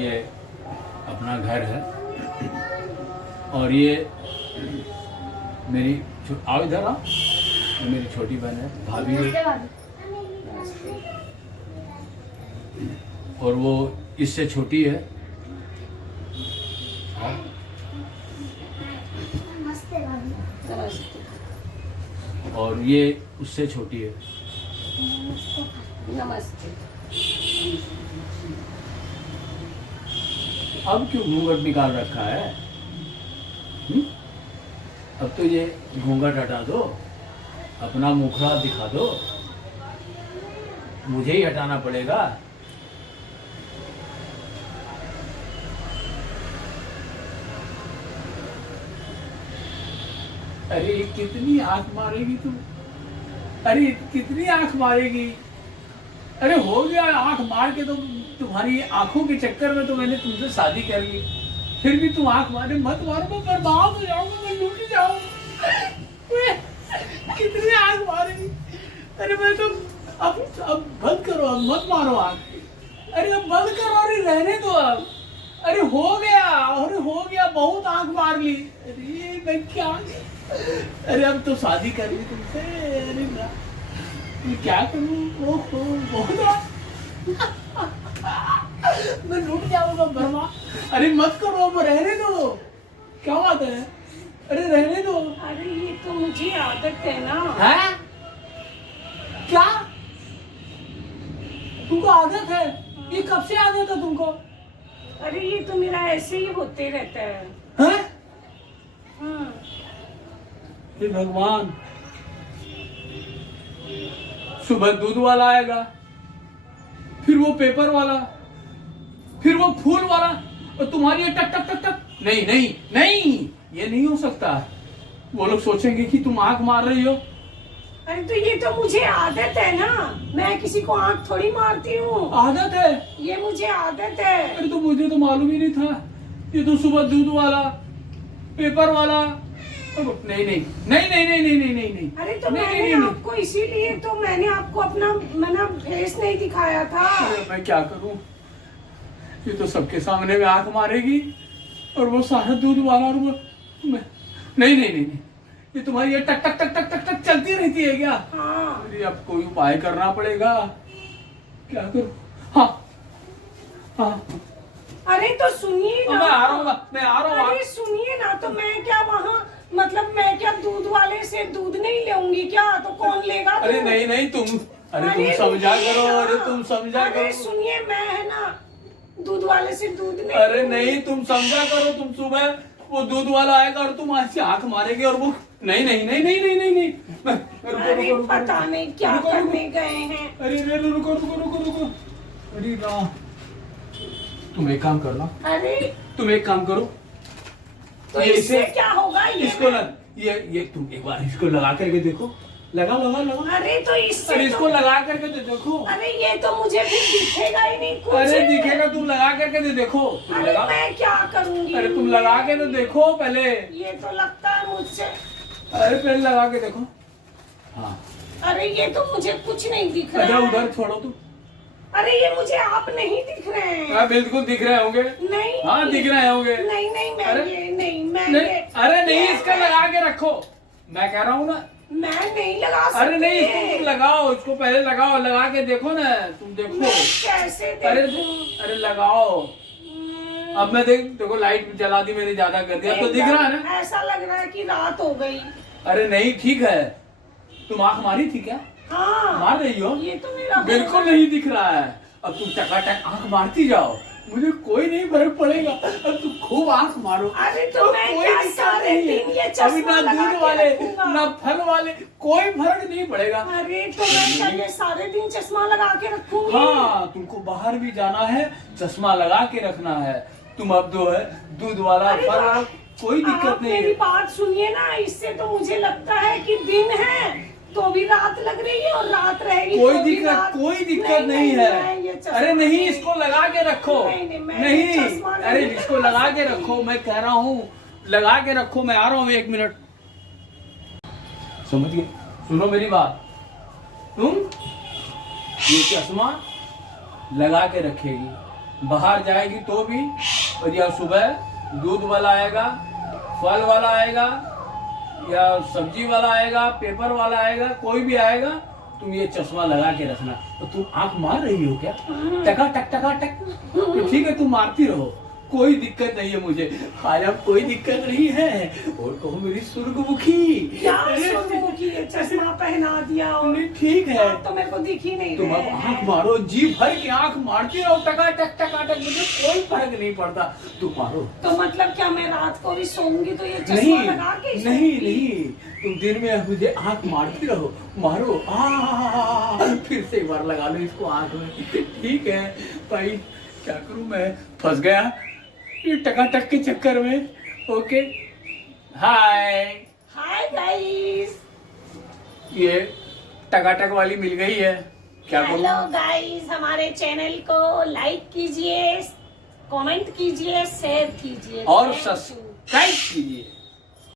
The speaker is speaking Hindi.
ये अपना घर है और ये मेरी आओ इधर आओ, ये मेरी छोटी बहन है, भाभी है, और वो इससे छोटी है। और ये उससे छोटी है। नमस्ते। अब क्यों घूंघट निकाल रखा है? अब तो ये घूंघट हटा दो, अपना मुखड़ा दिखा दो। मुझे ही हटाना पड़ेगा। अरे कितनी आंख मारेगी तू? अरे कितनी आंख मारेगी? अरे हो गया, आंख मार के तो तुम्हारी आंखों के चक्कर में तो मैंने तुमसे शादी कर ली, फिर भी तुम आंख मारे। मत मारो, मैं बर्बाद हो जाऊंगा, मैं लूट जाऊंगा। कितनी आंख मारेगी? अरे मैं तो अब बंद करो, अब मत मारो आंख। अरे अब बंद करो, अरे रहने दो अब। अरे हो गया, अरे हो गया, बहुत आंख मार ली। अरे मैं क्या, अरे अब तो शादी कर ली तुमसे। अरे मैं क्या करूं? ओहो बहुत मैं लूट जाऊंगा बर्बाद। अरे मत करो, अब रहने दो। क्या बात है? अरे रहने दो। अरे ये तो मुझे आदत है ना। है क्या? तुमको आदत है? ये कब से आदत है तुमको? अरे ये तो मेरा ऐसे ही होते रहता है। हैं? हाँ। हे भगवान, सुबह दूध वाला आएगा, फिर वो पेपर वाला, फिर वो फूल वाला, और तुम्हारी ये टक टक टक टक। नहीं नहीं नहीं, ये नहीं हो सकता। वो लोग सोचेंगे कि तुम आंख मार रही हो। अरे तो ये तो मुझे आदत है ना, मैं किसी को आंख थोड़ी मारती हूँ। आदत है? ये मुझे आदत है। अरे तो मुझे तो मालूम ही नहीं था। ये तो सुबह दूध वाला, पेपर वाला। नहीं नहीं नहीं नहीं नहीं नहीं नहीं नहीं नहीं। अरे तो नहीं, मैंने नहीं, नहीं, आपको इसीलिए तो मैंने आपको अपना मना फेस नहीं दिखाया था। अरे मैं क्या करूं? ये तो सबके सामने में आंख मारेगी, और वो सारा दूध वाला, और वो नहीं नहीं नहीं नहीं, ये तुम्हारी ये टक टक टक टक टक टक चलती रहती है क्या? हाँ। अरे अब कोई उपाय करना पड़ेगा। क्या करूं? हाँ हाँ, अरे तो सुनिए ना। मैं आ रहा हूँ, मैं आ रहा हूँ। अरे सुनिए ना, तो मैं क्या वहाँ मतलब मैं क्या दूध वाले से दूध नहीं लेऊंगी क्या? तो कौन लेगा? अरे नहीं नहीं, तुम तुम समझा करो। अरे तुम समझा करो। अरे सुनिए, मैं है ना दूध वाले से दूध नहीं। अरे नहीं, तुम समझा करो। तुम सुबह वो दूध वाला आएगा और तुम ऐसे आंख मारेगी, और वो नहीं नहीं नहीं नहीं नहीं नहीं नहीं। अरे पता नहीं क्या करने गए हैं। अरे रुको रुको रुको रुको। अरे राम, तुम एक काम करना। अरे तुम एक काम करो, तो ये इससे इसे- क्या होगा? इसको ये तुम एक बार इसको लगा करके देखो। लगा लगा लगा। अरे तो इससे अरे इसको लगा करके तो देखो। अरे ये तो मुझे भी दिखेगा ही नहीं कुछ। अरे दिखेगा, तुम लगा करके तो देखो। तुम अरे लगा, मैं क्या करूंगी? अरे तुम लगा के तो देखो पहले। ये तो लगता है मुझसे। अरे पहले लगा के देखो। हाँ, अरे ये तो मुझे कुछ नहीं दिख रहा अरे है। उधर छोड़ो तुम। अरे ये मुझे आप नहीं दिख रहे हैं। हाँ बिल्कुल दिख रहे होंगे। नहीं। हाँ दिख रहे होंगे। नहीं नहीं, मैं अरे, ये नहीं, मैं नहीं, ये अरे नहीं, ये इसका मैं- लगा के रखो। मैं कह रहा हूँ ना। मैं नहीं लगा सकती। अरे नहीं, इसको तुम लगाओ, इसको पहले लगाओ, लगा के देखो ना, तुम देखो। मैं कैसे अरे देखूं? अरे लगाओ। अब मैं देखो लाइट जला दी मैंने, ज्यादा कर दिया। अब तो दिख रहा है ना? ऐसा लग रहा है कि रात हो गई। अरे नहीं, ठीक है। तुम आंख मारी थी क्या? हाँ, मार रही हो? ये तो मेरा बिल्कुल नहीं दिख रहा है। अब तुम टकाटक आंख मारती जाओ, मुझे कोई नहीं फर्क पड़ेगा। अब तुम खूब आंख मारो। अरे तो मैं कोई क्या दिक्कत सारे नहीं है। दिन ये अभी चश्मा ना लगा दूध के वाले रखूंगा? ना फल वाले, कोई फर्क नहीं पड़ेगा। अरे तो मैं क्या ये सारे दिन चश्मा लगा के रखूंगी? हाँ, तुमको बाहर भी जाना है, चश्मा लगा के रखना है। तुम अब जो है दूध वाला, अरे फल तो वाला, कोई दिक्कत आप नहीं मेरी है। बात सुनिए ना, इससे तो मुझे लगता है कि दिन है तो भी रात लग रही है, और रात रहेगी कोई तो भी दिक्कत, रात। कोई दिक्कत नहीं, नहीं मैं है। ये चश्मा अरे नहीं, इसको लगा के रखो। मैं नहीं, ये चश्मा अरे नहीं इसको लगा लगा के सकती। रखो, मैं कह रहा हूँ लगा के रखो। मैं आ रहा हूँ, 1 मिनट। समझ गए? सुनो मेरी बात। तुम ये चश्मा लगा के रखेगी, बाहर जाएगी तो भी, और या सुबह दूध वाला आएगा, फल वाला आएगा, या सब्जी वाला आएगा, पेपर वाला आएगा, कोई भी आएगा, तुम ये चश्मा लगा के रखना। तो तुम आंख मार रही हो क्या? टका टक टका टक। तो ठीक है, तुम मारती रहो, कोई दिक्कत नहीं है मुझे, आज अब कोई दिक्कत नहीं है। और कहो मेरी सूरजमुखी। क्या सूरजमुखी, ये चश्मा पहना दिया और ठीक है, आप तो मेरे को दिख ही नहीं तुम अब रहे आंख हैं। मारो, जी भर के आंख मारती रहो, टका टक, मुझे कोई फर्क नहीं पड़ता, तुम मारो। तो मतलब क्या मैं रात को भी सोऊंगी तो ये चश्मा नहीं लगा के ही नहीं सोऊंगी? नहीं, तुम दिन में मुझे आंख मारती रहो, मारो, फिर से एक बार लगा लो इसको आंख में। ठीक है भाई, क्या करूं मैं, फंस गया ये टकाटक के चक्कर में। ओके, हाय, हाय गाइस, ये टकाटक वाली मिल गई है, क्या हेलो करूं? गाइस, हमारे चैनल को लाइक कीजिए, कमेंट कीजिए, शेयर कीजिए और Thank you. सब्सक्राइब कीजिए।